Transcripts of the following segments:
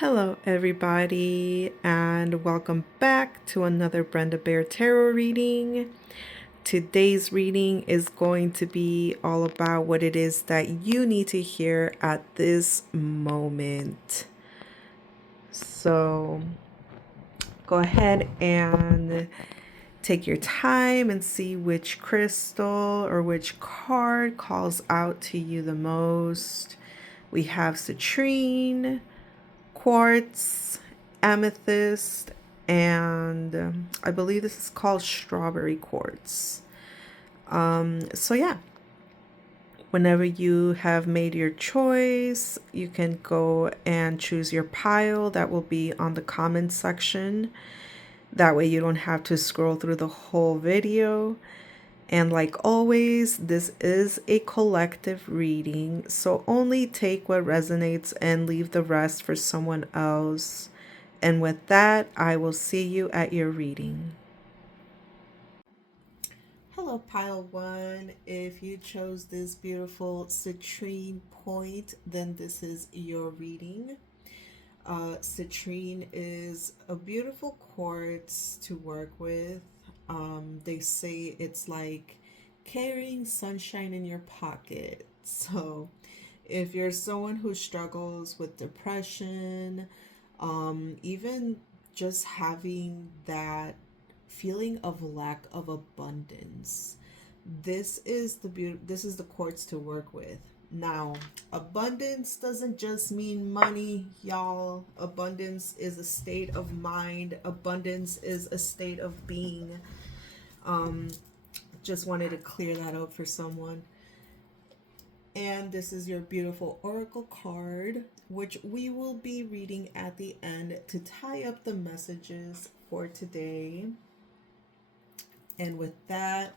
Hello, everybody, and welcome back to another Brenda Bear Tarot reading. Today's reading is going to be all about what it is that you need to hear at this moment. So go ahead and take your time and see which crystal or which card calls out to you the most. We have citrine, quartz, amethyst, and I believe this is called strawberry quartz. So yeah, whenever you have made your choice, you can go and choose your pile that will be on the comment section. That way you don't have to scroll through the whole video. And like always, this is a collective reading, so only take what resonates and leave the rest for someone else. And with that, I will see you at your reading. Hello, Pile 1. If you chose this beautiful citrine point, then this is your reading. Citrine is a beautiful quartz to work with. They say it's like carrying sunshine in your pocket. So, if you're someone who struggles with depression, even just having that feeling of lack of abundance, this is the quartz to work with. Now, abundance doesn't just mean money, y'all. Abundance is a state of mind. Abundance is a state of being. Um, just wanted to clear that up for someone. And this is your beautiful oracle card, which we will be reading at the end to tie up the messages for today. And with that,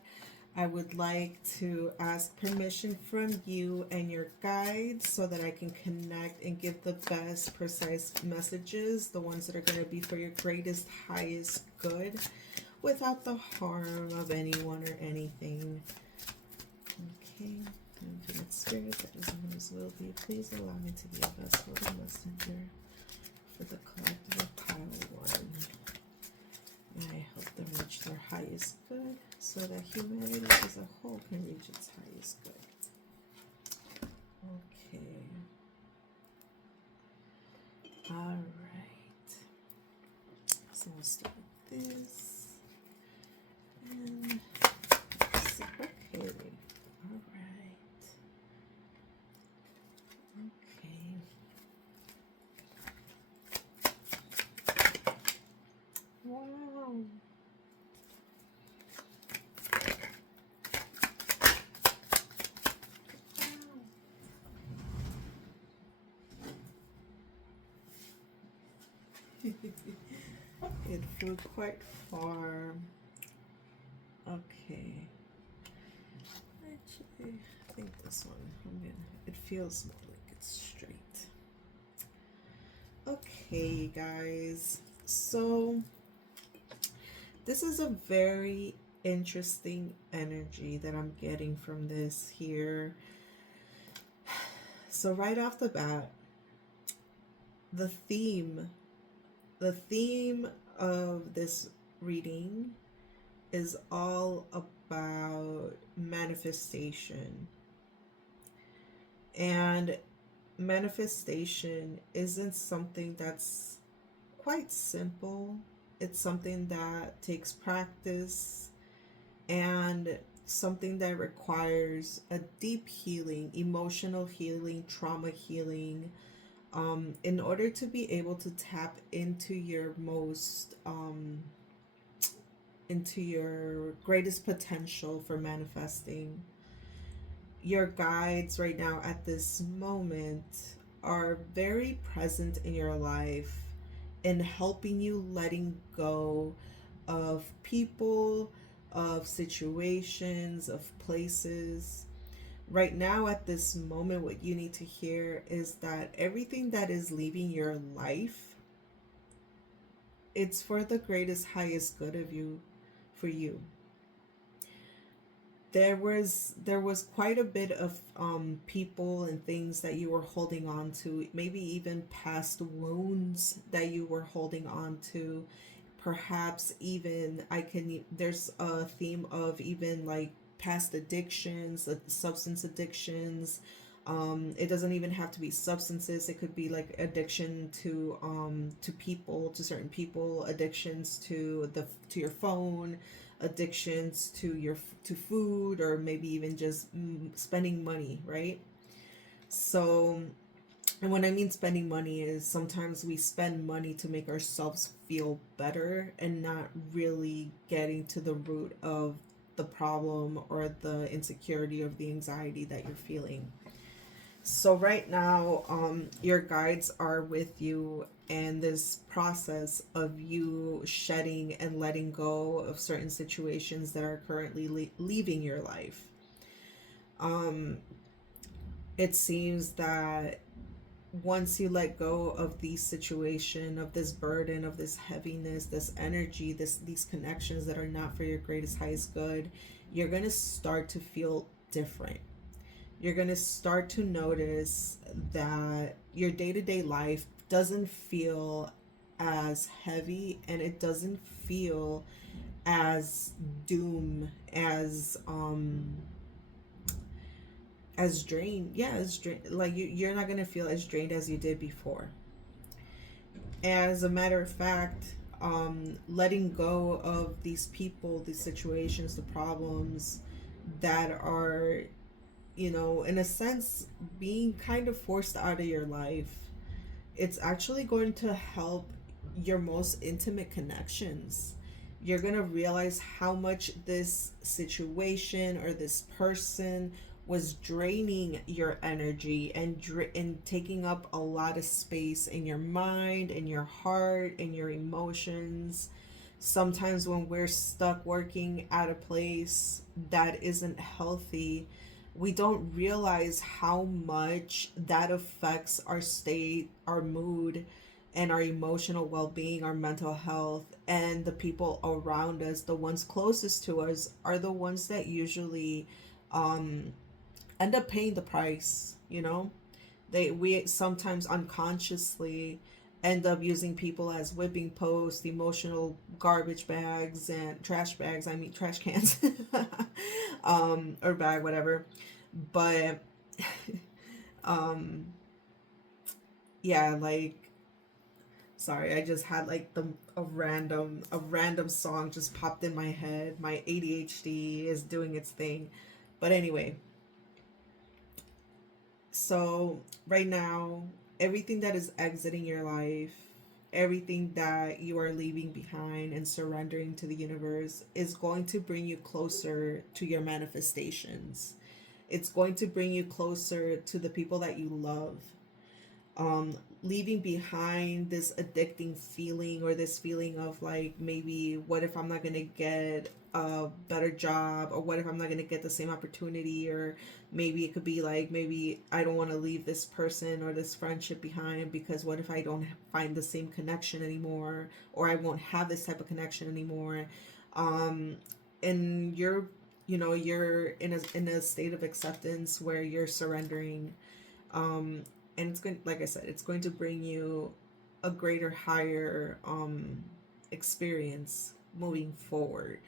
I would like to ask permission from you and your guides so that I can connect and give the best precise messages, the ones that are going to be for your greatest, highest good, without the harm of anyone or anything. Okay. Infinite Spirit, that is in His will be, please allow me to be a vessel, a messenger for the collective of Pile 1. May I help them reach their highest good so that humanity as a whole can reach its highest good. Okay. Alright. So we'll start with this. And reciprocate. Alright. Okay. Wow. It flew quite far. Okay. Actually, I think this one, it feels more like it's straight. Okay, guys. So, this is a very interesting energy that I'm getting from this here. So, right off the bat, the theme of this reading is all about manifestation. And manifestation isn't something that's quite simple. It's something that takes practice and something that requires a deep healing, emotional healing, trauma healing, in order to be able to tap into your into your greatest potential for manifesting. Your guides right now at this moment are very present in your life in helping you letting go of people, of situations, of places. Right now, at this moment, what you need to hear is that everything that is leaving your life, it's for the greatest, highest good of you, for you. there was quite a bit of people and things that you were holding on to, maybe even past wounds that you were holding on to. Perhaps even there's a theme of even like past addictions, substance addictions. It doesn't even have to be substances. It could be like addiction to people, to certain people, addictions to your phone, addictions to food, or maybe even just spending money, right? So, and when I mean spending money is sometimes we spend money to make ourselves feel better and not really getting to the root of the problem or the insecurity of the anxiety that you're feeling. So right now, your guides are with you, and this process of you shedding and letting go of certain situations that are currently leaving your life. Um, it seems that once you let go of these situation, of this burden, of this heaviness, this energy, these connections that are not for your greatest highest good, you're gonna start to feel different. You're going to start to notice that your day-to-day life doesn't feel as heavy, and it doesn't feel as doom, as drained. Yeah, as drained. Like you're not going to feel as drained as you did before. As a matter of fact, letting go of these people, these situations, the problems that are, in a sense, being kind of forced out of your life, it's actually going to help your most intimate connections. You're going to realize how much this situation or this person was draining your energy and taking up a lot of space in your mind, in your heart, in your emotions. Sometimes when we're stuck working at a place that isn't healthy, we don't realize how much that affects our state, our mood, and our emotional well being, our mental health. And the people around us, the ones closest to us, are the ones that usually um, end up paying the price, we sometimes unconsciously end up using people as whipping posts, emotional garbage bags and trash bags. I mean trash cans, or bag, whatever. But um, yeah, like, sorry, I just had like a random song just popped in my head. My ADHD is doing its thing, but anyway. So, right now, everything that is exiting your life, everything that you are leaving behind and surrendering to the universe is going to bring you closer to your manifestations. It's going to bring you closer to the people that you love. Leaving behind this addicting feeling, or this feeling of like, maybe what if I'm not going to get a better job, or what if I'm not going to get the same opportunity, or maybe it could be like, maybe I don't want to leave this person or this friendship behind because what if I don't find the same connection anymore, or I won't have this type of connection anymore. um and you're in a state of acceptance where you're surrendering. um and it's going, like I said, it's going to bring you a greater, higher experience moving forward.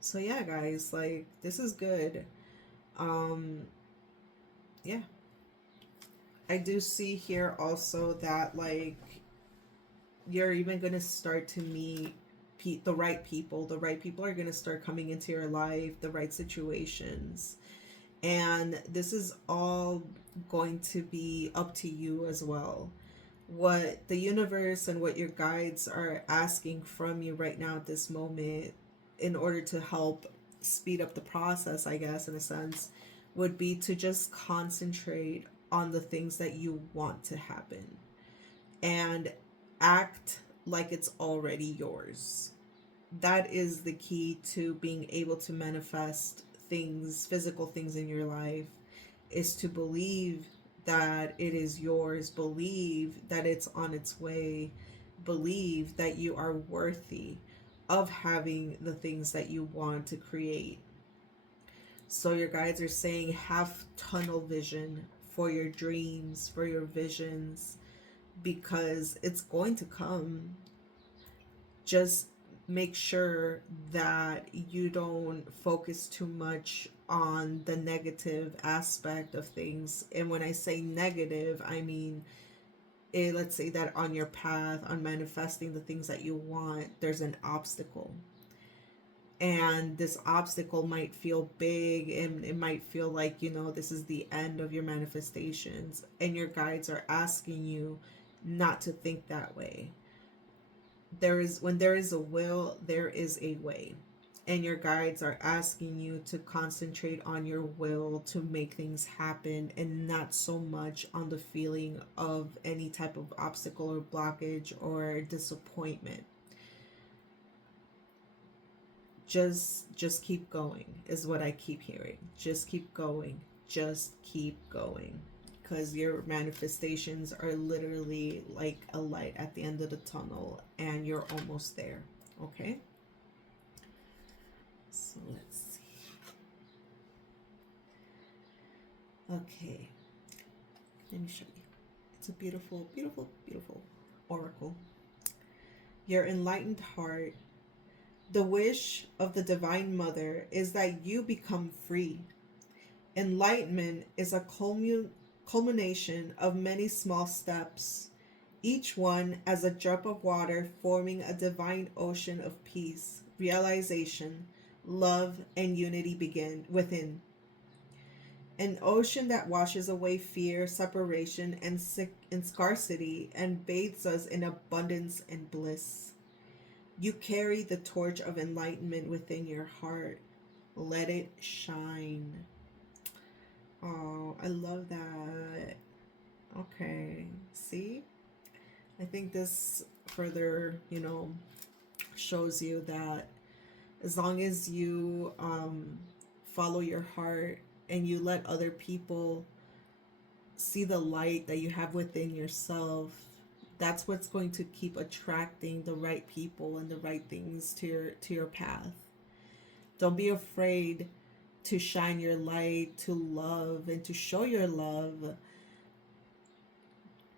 So yeah, guys, like, this is good. um yeah, I do see here also that, like, you're even going to start to meet the right people. The right people are going to start coming into your life, the right situations. And this is all going to be up to you as well. What the universe and what your guides are asking from you right now at this moment, in order to help speed up the process, I guess, in a sense, would be to just concentrate on the things that you want to happen and act like it's already yours. That is the key to being able to manifest things, physical things in your life, is to believe that it is yours, believe that it's on its way, believe that you are worthy of having the things that you want to create. So your guides are saying have tunnel vision for your dreams, for your visions, because it's going to come. Just make sure that you don't focus too much on the negative aspect of things. And when I say negative, I mean, let's say that on your path, on manifesting the things that you want, there's an obstacle. And this obstacle might feel big, and it might feel like, this is the end of your manifestations. And your guides are asking you not to think that way. When there is a will, there is a way. And your guides are asking you to concentrate on your will to make things happen, and not so much on the feeling of any type of obstacle or blockage or disappointment. Just keep going is what I keep hearing. Just keep going. Just keep going. Because your manifestations are literally like a light at the end of the tunnel, and you're almost there. Okay? So let's see. Okay. Let me show you. It's a beautiful, beautiful, beautiful oracle. Your enlightened heart. The wish of the Divine Mother is that you become free. Enlightenment is a culmination of many small steps, each one as a drop of water forming a divine ocean of peace, realization, love, and unity begin within. An ocean that washes away fear, separation, and scarcity, and bathes us in abundance and bliss. You carry the torch of enlightenment within your heart. Let it shine. Oh, I love that. Okay. See? I think this further, shows you that as long as you follow your heart and you let other people see the light that you have within yourself, that's what's going to keep attracting the right people and the right things to your path. Don't be afraid to shine your light, to love, and to show your love.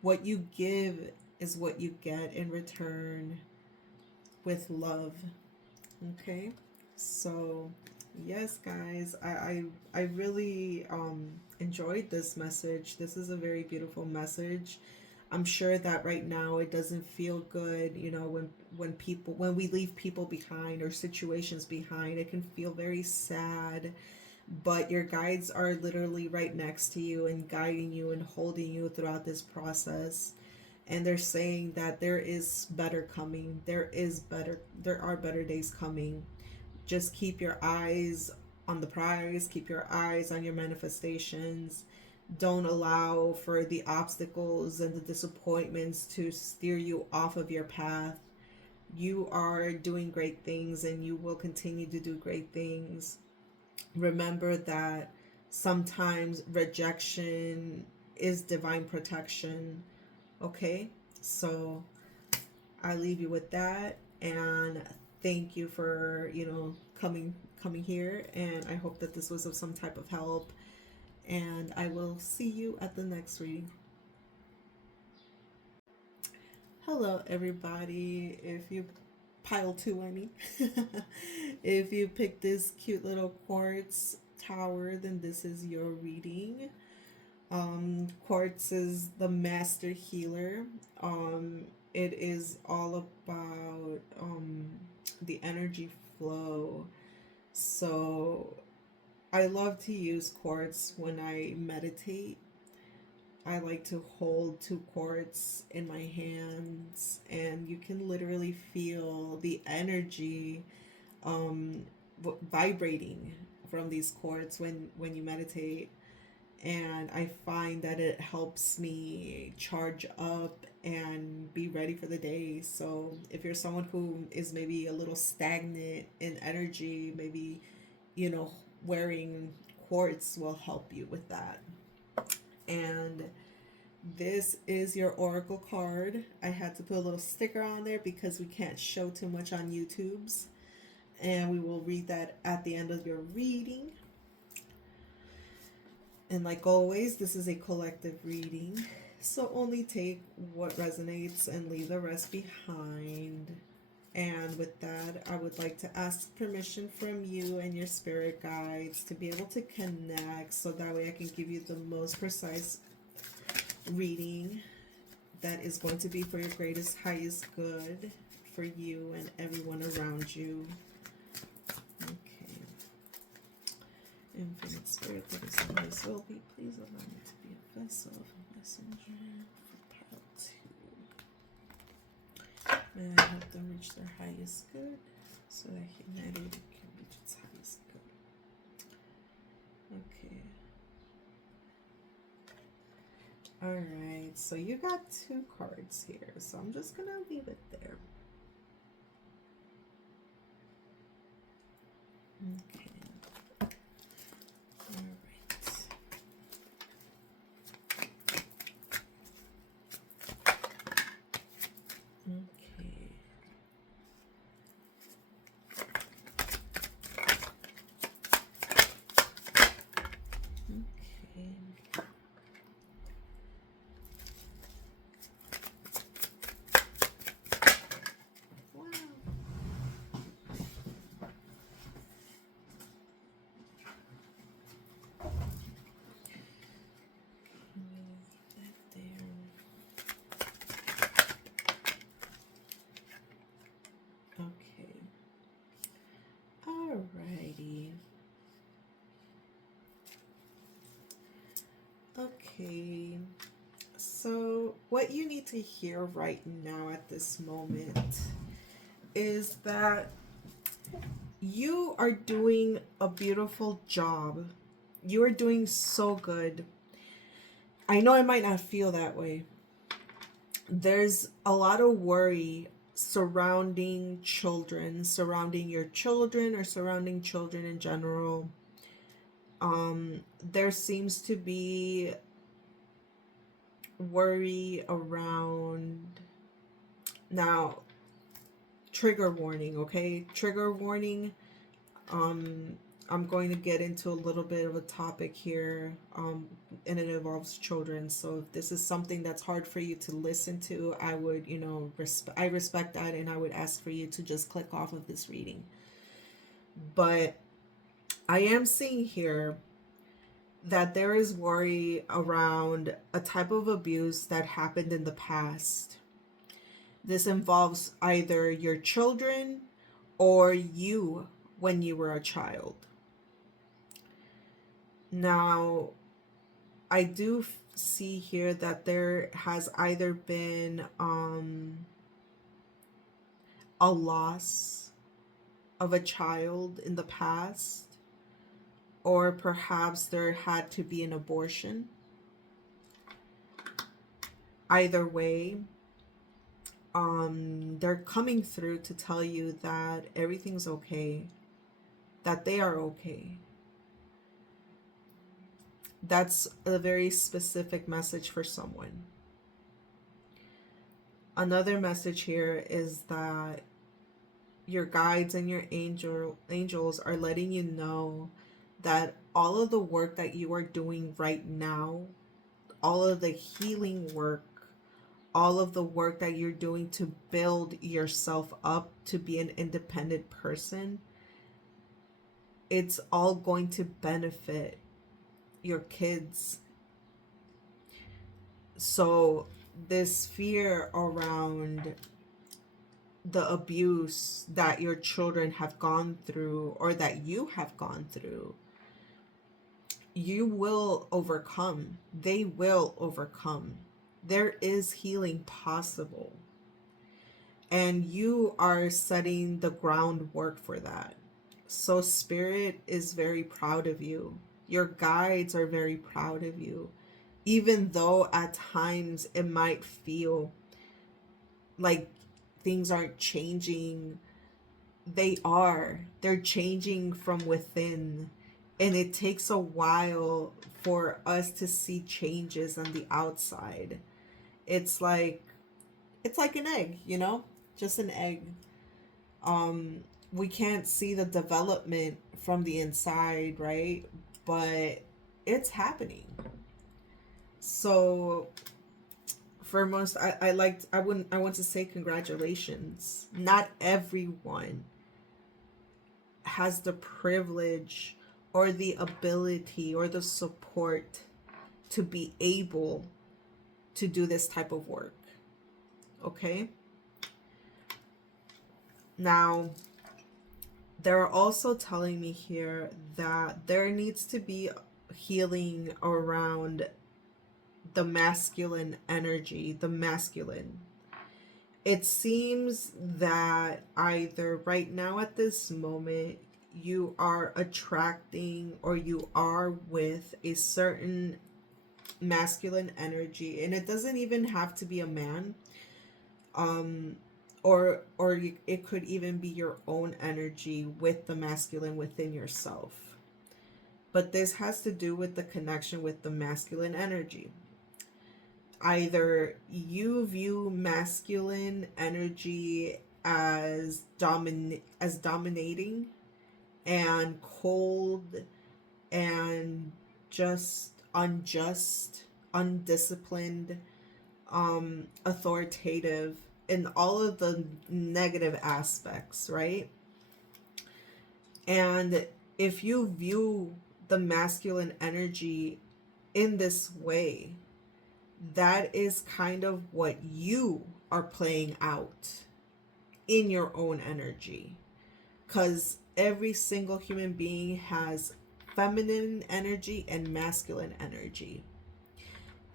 What you give is what you get in return with love. Okay? So, yes, guys, I really enjoyed this message. This is a very beautiful message. I'm sure that right now it doesn't feel good, when we leave people behind or situations behind, it can feel very sad. But your guides are literally right next to you and guiding you and holding you throughout this process. And they're saying that there is better coming. There are better days coming. Just keep your eyes on the prize, keep your eyes on your manifestations. Don't allow for the obstacles and the disappointments to steer you off of your path. You are doing great things, and you will continue to do great things. Remember that sometimes rejection is divine protection. Okay? So I leave you with that, and thank you for, coming here, and I hope that this was of some type of help, and I will see you at the next reading. Hello everybody. If you pile two, I mean. If you pick this cute little quartz tower, then this is your reading. Quartz is the master healer. It is all about the energy flow. So I love to use quartz when I meditate. I like to hold two quartz in my hands, and you can literally feel the energy vibrating from these quartz when you meditate. And I find that it helps me charge up and be ready for the day. So if you're someone who is maybe a little stagnant in energy, maybe, wearing quartz will help you with that. And this is your oracle card. I had to put a little sticker on there because we can't show too much on YouTube's. And we will read that at the end of your reading. And like always, this is a collective reading, so only take what resonates and leave the rest behind. And with that, I would like to ask permission from you and your spirit guides to be able to connect, so that way I can give you the most precise reading that is going to be for your greatest, highest good for you and everyone around you. Okay. Infinite Spirit that is in my soul, please allow me to be a vessel of a messenger for part 2. And help them reach their highest good, so that humanity can reach its highest good. Okay. Alright, so you got 2 cards here, so I'm just gonna leave it there. Okay. Okay. Alrighty. Okay. So, what you need to hear right now at this moment is that you are doing a beautiful job. You are doing so good. I know it might not feel that way. There's a lot of worry surrounding children, surrounding your children, or surrounding children in general. There seems to be worry around, now, trigger warning, okay? Trigger warning. I'm going to get into a little bit of a topic here, and it involves children. So if this is something that's hard for you to listen to, I would, I respect that, and I would ask for you to just click off of this reading. But I am seeing here that there is worry around a type of abuse that happened in the past. This involves either your children or you when you were a child. Now, I do see here that there has either been a loss of a child in the past, or perhaps there had to be an abortion. Either way, they're coming through to tell you that everything's okay, that they are okay. That's a very specific message for someone. Another message here is that your guides and your angels are letting you know that all of the work that you are doing right now, all of the healing work, all of the work that you're doing to build yourself up to be an independent person, it's all going to benefit your kids. So this fear around the abuse that your children have gone through, or that you have gone through, you will overcome. They will overcome. There is healing possible. And you are setting the groundwork for that. So Spirit is very proud of you. Your guides are very proud of you. Even though at times it might feel like things aren't changing, they are. They're changing from within. And it takes a while for us to see changes on the outside. It's like an egg, just an egg. We can't see the development from the inside, right? But it's happening. So for most, I want to say congratulations. Not everyone has the privilege or the ability or the support to be able to do this type of work. Okay? Now, they're also telling me here that there needs to be healing around the masculine energy, the masculine. It seems that either right now at this moment you are attracting or you are with a certain masculine energy, and it doesn't even have to be a man, um it could even be your own energy with the masculine within yourself. But this has to do with the connection with the masculine energy. Either you view masculine energy as dominating and cold and just unjust, undisciplined, authoritative, in all of the negative aspects, right? And if you view the masculine energy in this way, that is kind of what you are playing out in your own energy. Because every single human being has feminine energy and masculine energy.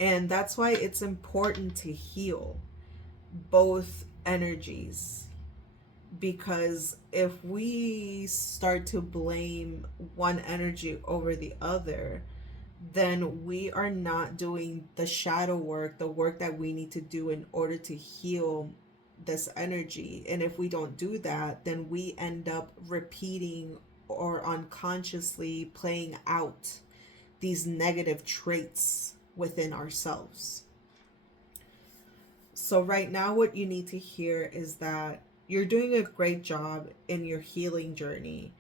And that's why it's important to heal both energies. Because if we start to blame one energy over the other, then we are not doing the shadow work, the work that we need to do in order to heal this energy. And if we don't do that, then we end up repeating or unconsciously playing out these negative traits within ourselves. So right now what you need to hear is that you're doing a great job in your healing journey,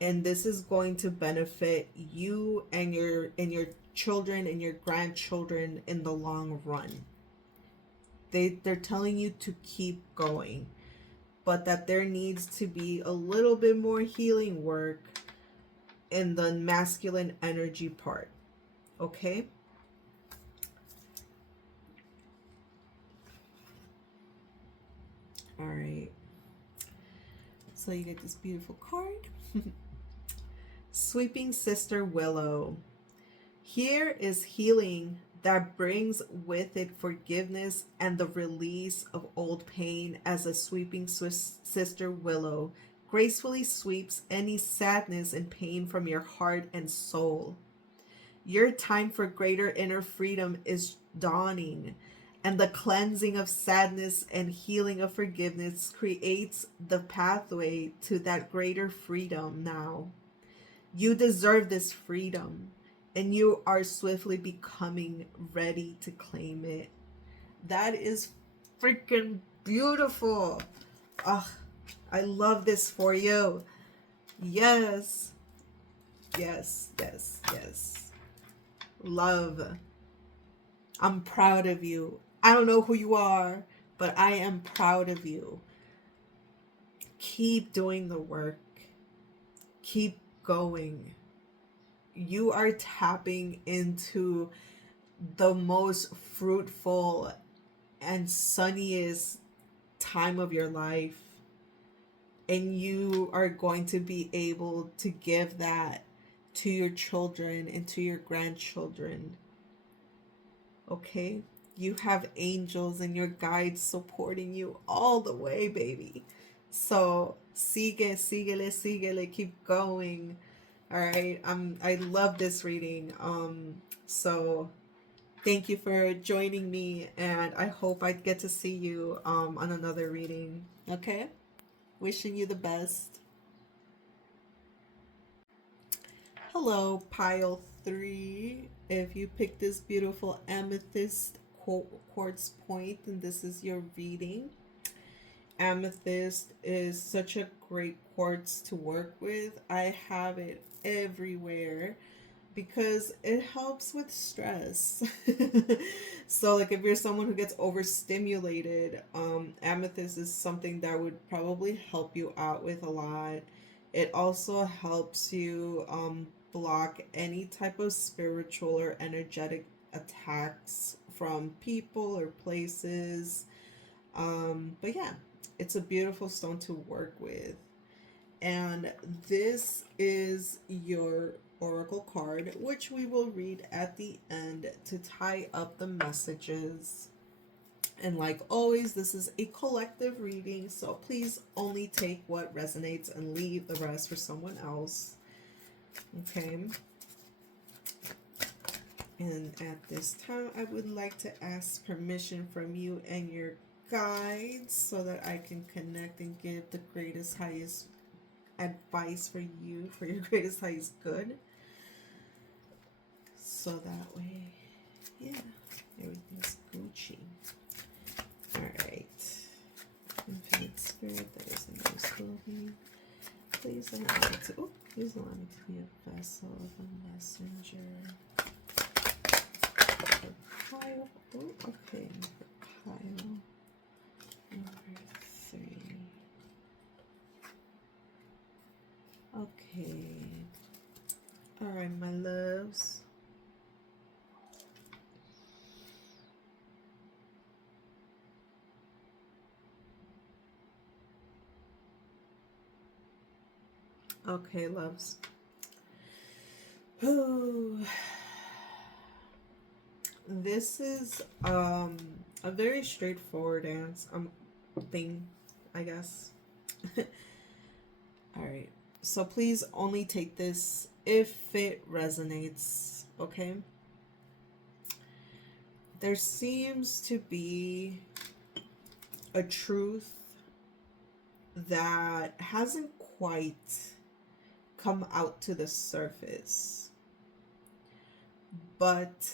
and this is going to benefit you and your children and your grandchildren in the long run. They're telling you to keep going, but that there needs to be a little bit more healing work in the masculine energy part. Okay? All right. So you get this beautiful card. Sweeping Sister Willow. Here is healing that brings with it forgiveness and the release of old pain, as a sweeping Sister Willow gracefully sweeps any sadness and pain from your heart and soul. Your time for greater inner freedom is dawning, and the cleansing of sadness and healing of forgiveness creates the pathway to that greater freedom now. You deserve this freedom, and you are swiftly becoming ready to claim it. That is freaking beautiful. Ugh, I love this for you. Yes, yes, yes, yes. Love. I'm proud of you. I don't know who you are, but I am proud of you. Keep doing the work. Keep going. You are tapping into the most fruitful and sunniest time of your life, and you are going to be able to give that to your children and to your grandchildren. Okay? You have angels and your guides supporting you all the way, baby. So síguele, keep going. All right. I love this reading. So thank you for joining me, and I hope I get to see you on another reading. Okay? Wishing you the best. Hello, pile 3. If you pick this beautiful amethyst quartz point, and this is your reading. Amethyst is such a great quartz to work with. I have it everywhere. because it helps with stress. So like if you're someone who gets overstimulated, amethyst is something that would probably help you out with a lot. It also helps you block any type of spiritual or energetic attacks from people or places. But yeah, it's a beautiful stone to work with. And this is your oracle card, which we will read at the end to tie up the messages. And like always, this is a collective reading, so please only take what resonates and leave the rest for someone else. Okay. And at this time, I would like to ask permission from you and your guides so that I can connect and give the greatest, highest advice for you, for your greatest, highest good. So that way, yeah, everything's Gucci. Alright. Infinite Spirit that is in this building. Please allow me to, please allow me to be a vessel of a messenger. For pile, okay, for pile number 3. Okay. Alright, my loves. Okay, loves. This is a very straightforward thing, I guess. Alright. So please only take this if it resonates, okay? There seems to be a truth that hasn't quite come out to the surface, but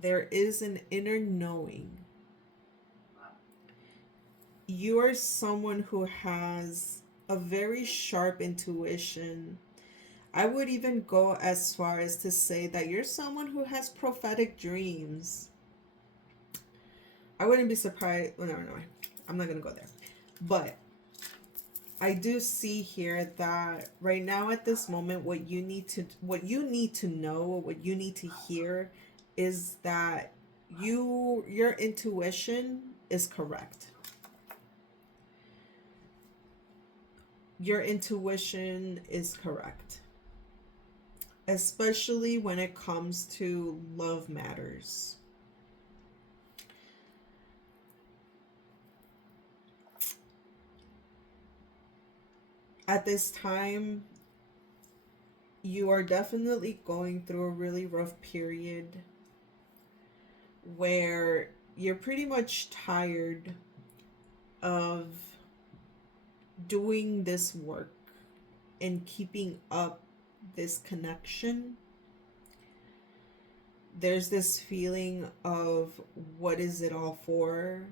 there is an inner knowing. You are someone who has a very sharp intuition. I would even go as far as to say that you're someone who has prophetic dreams. I wouldn't be surprised. Well, no, I'm not going to go there. But I do see here that right now at this moment, what you need to know, what you need to hear is that your intuition is correct. Your intuition is correct. Especially when it comes to love matters. At this time, you are definitely going through a really rough period where you're pretty much tired of doing this work and keeping up this connection. There's this feeling of what is it all for?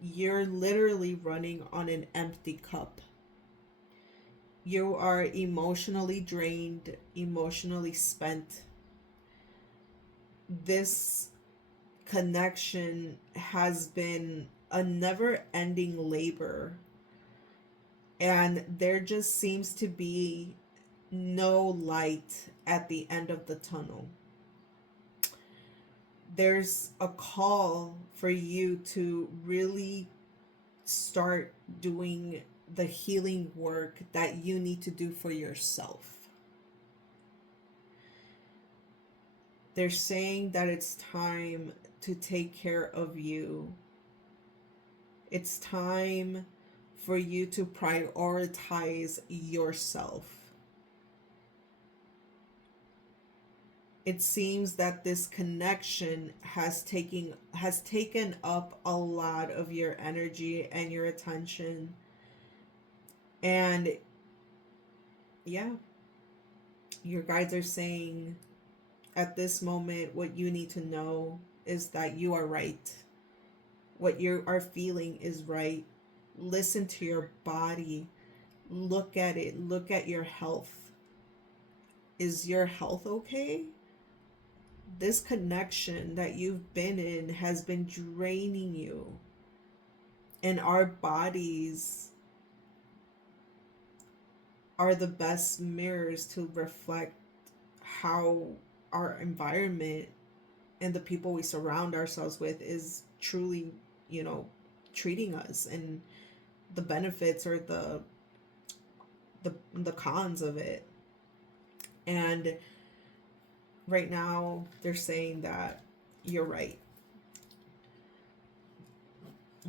You're literally running on an empty cup. You are emotionally drained, emotionally spent. This connection has been a never-ending labor, and there just seems to be no light at the end of the tunnel. There's a call for you to really start doing the healing work that you need to do for yourself. They're saying that it's time to take care of you. It's time for you to prioritize yourself. It seems that this connection has taken up a lot of your energy and your attention. And yeah, your guides are saying at this moment what you need to know is that you are right. What you are feeling is right. Listen to your body. Look at it. Look at your health. Is your health okay? This connection that you've been in has been draining you. And our bodies are the best mirrors to reflect how our environment and the people we surround ourselves with is truly, you know, treating us, and the benefits or the cons of it. And right now they're saying that you're right.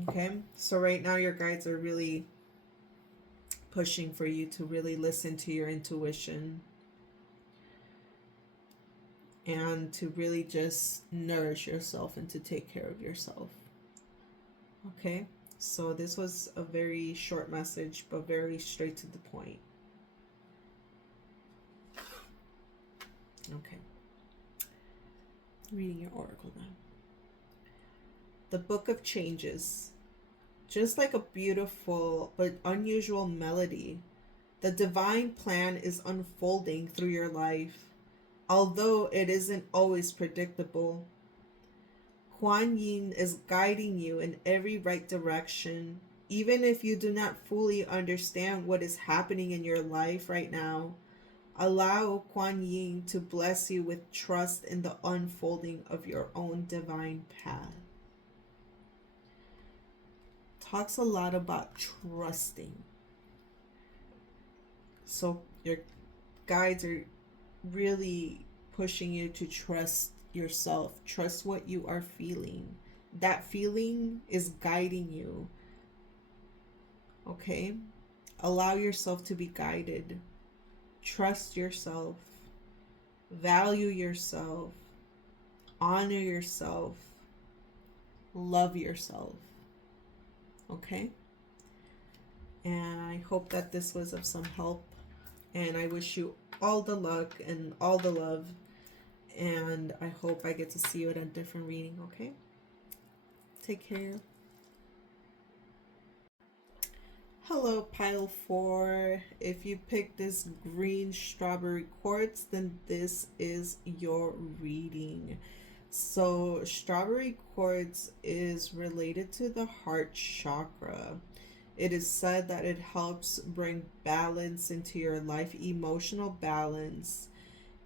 Okay? So right now your guides are really pushing for you to really listen to your intuition and to really just nourish yourself and to take care of yourself. Okay? So this was a very short message, but very straight to the point. Okay. Reading your oracle now. The Book of Changes. Just like a beautiful but unusual melody, the divine plan is unfolding through your life, although it isn't always predictable. Kuan Yin is guiding you in every right direction, even if you do not fully understand what is happening in your life right now. Allow Kuan Yin to bless you with trust in the unfolding of your own divine path. Talks a lot about trusting. So your guides are really pushing you to trust yourself. Trust what you are feeling. That feeling is guiding you. Okay? Allow yourself to be guided. Trust yourself. Value yourself. Honor yourself. Love yourself. Okay? And I hope that this was of some help. And I wish you all the luck and all the love. And I hope I get to see you at a different reading, okay? Take care. Hello, pile 4. If you picked this green strawberry quartz, then this is your reading. So, strawberry quartz is related to the heart chakra. It is said that it helps bring balance into your life, emotional balance.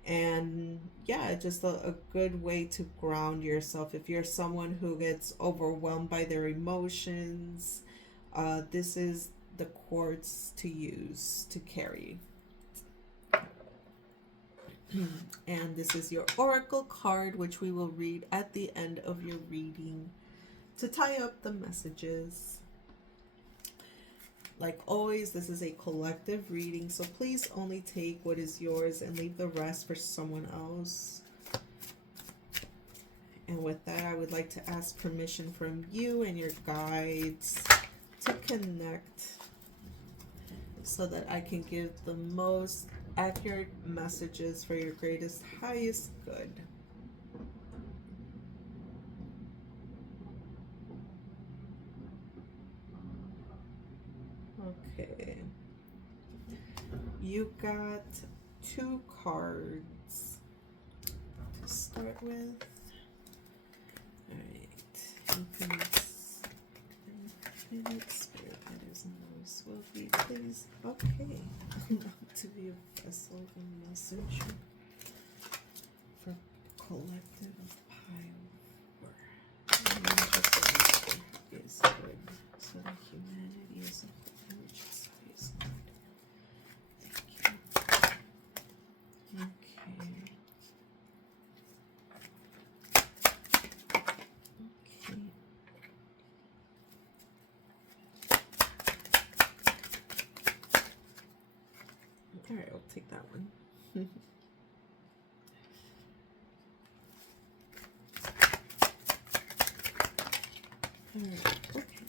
And yeah, just a good way to ground yourself. If you're someone who gets overwhelmed by their emotions, this is the quartz to use to carry. And this is your oracle card, which we will read at the end of your reading to tie up the messages. Like always, this is a collective reading, so please only take what is yours and leave the rest for someone else. And with that, I would like to ask permission from you and your guides to connect so that I can give the most accurate messages for your greatest, highest good. Okay. You got 2 cards to start with. Alright. Infinite spirit that is noise will be pleased. Okay. To be a vessel of a messenger for collective pile. Is good. So that humanity is a good. Just is good. Thank you. Okay. Alright, I'll take that one. Alright, okay.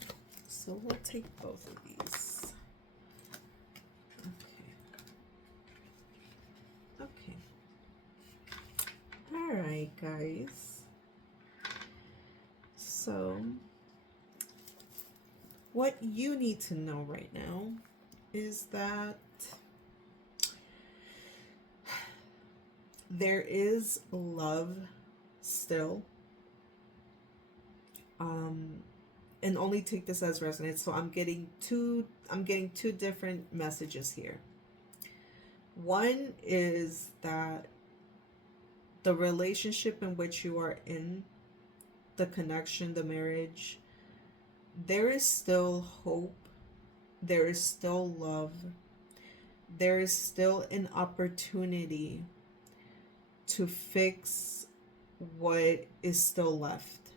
So we'll take both of these. Okay. Alright, guys. So, what you need to know right now is that There is love still. And only take this as resonates. So I'm getting two different messages here. One is that the relationship in which you are in, the connection, the marriage, there is still hope, there is still love, there is still an opportunity to fix what is still left.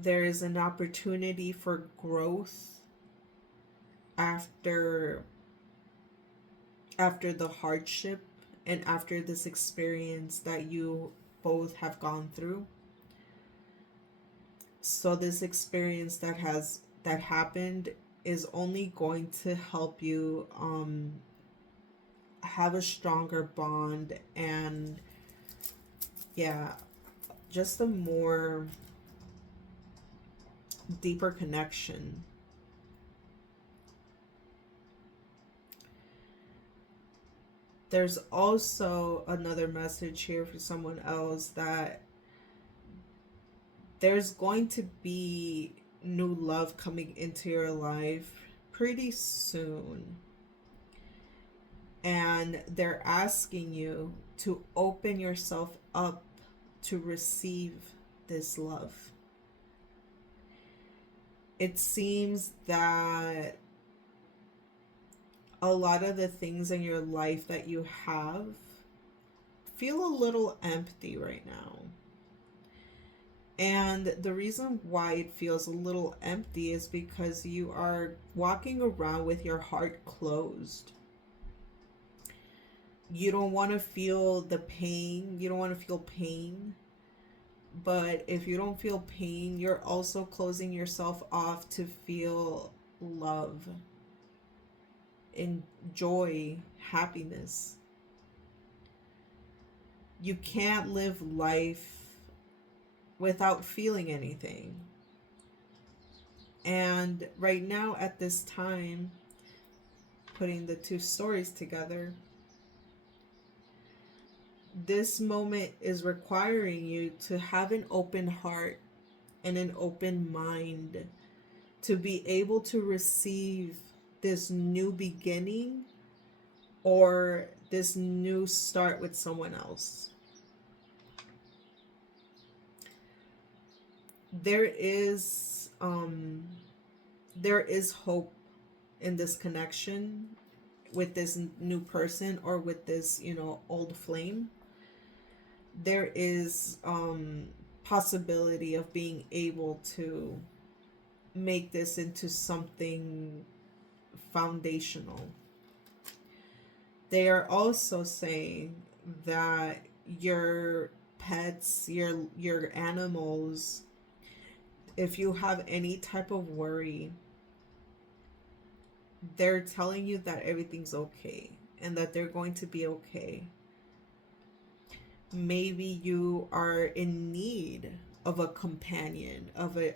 There is an opportunity for growth after the hardship and after this experience that you both have gone through. So this experience that happened is only going to help you have a stronger bond, and yeah, just a more deeper connection. There's also another message here for someone else that there's going to be new love coming into your life pretty soon. And they're asking you to open yourself up to receive this love. It seems that a lot of the things in your life that you have feel a little empty right now. And the reason why it feels a little empty is because you are walking around with your heart closed. You don't want to feel the pain. You don't want to feel pain. But if you don't feel pain, you're also closing yourself off to feel love, and joy, happiness. You can't live life without feeling anything. And right now, at this time, putting the two stories together, this moment is requiring you to have an open heart and an open mind to be able to receive this new beginning or this new start with someone else. There is hope in this connection with this new person or with this, old flame. There is possibility of being able to make this into something foundational. They are also saying that your pets, your animals, if you have any type of worry, they're telling you that everything's okay and that they're going to be okay. Maybe you are in need of a companion, of a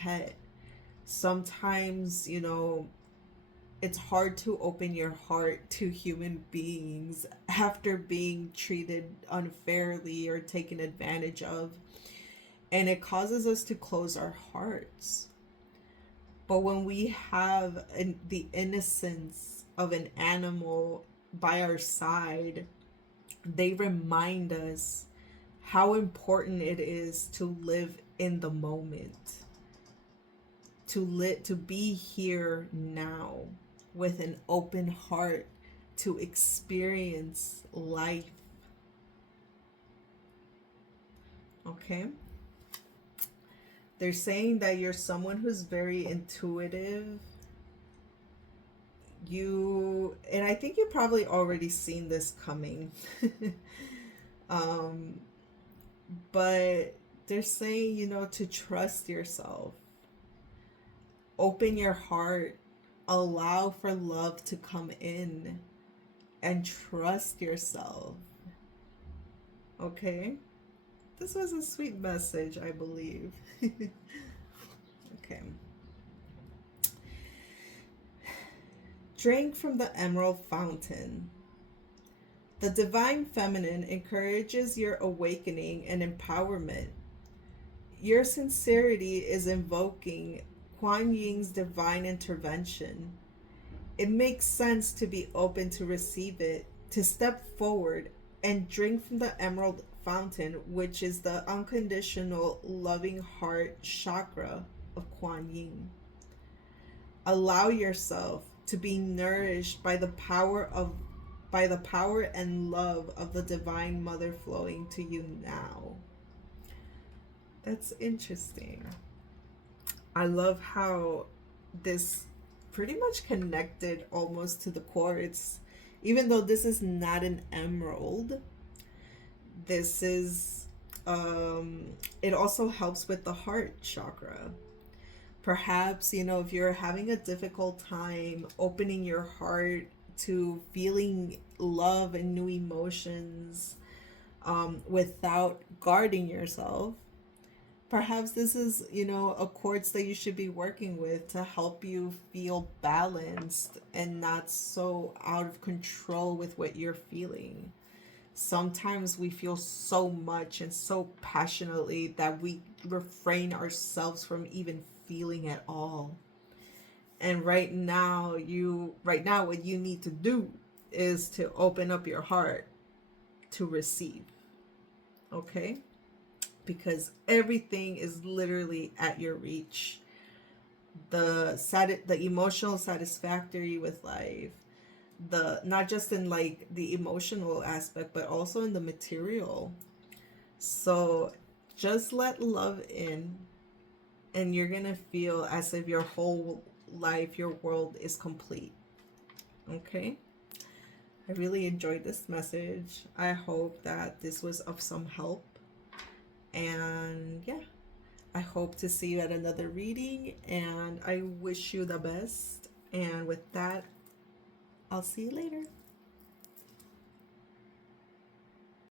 pet. Sometimes, it's hard to open your heart to human beings after being treated unfairly or taken advantage of. And it causes us to close our hearts. But when we have the innocence of an animal by our side, they remind us how important it is to live in the moment, to be here now with an open heart, to experience life. Okay? They're saying that you're someone who's very intuitive. And I think you've probably already seen this coming. But they're saying, to trust yourself. Open your heart. Allow for love to come in. And trust yourself. Okay? This was a sweet message, I believe. Okay. Drink from the emerald fountain. The divine feminine encourages your awakening and empowerment. Your sincerity is invoking Kuan Yin's divine intervention. It makes sense to be open to receive it, to step forward and drink from the emerald fountain, which is the unconditional loving heart chakra of Kuan Yin. Allow yourself to be nourished by the power and love of the divine mother flowing to you now. That's interesting. I love how this pretty much connected almost to the quartz. Even though this is not an emerald, this is it also helps with the heart chakra. Perhaps, if you're having a difficult time opening your heart to feeling love and new emotions, without guarding yourself, perhaps this is, a quartz that you should be working with to help you feel balanced and not so out of control with what you're feeling. Sometimes we feel so much and so passionately that we refrain ourselves from even feeling at all. And right now what you need to do is to open up your heart to receive. Okay? Because everything is literally at your reach. The emotional satisfactory with life, the not just in like the emotional aspect, but also in the material. So just let love in, and you're gonna feel as if your whole life, your world is complete. Okay? I really enjoyed this message. I hope that this was of some help. And yeah, I hope to see you at another reading, and I wish you the best. And with that, I'll see you later.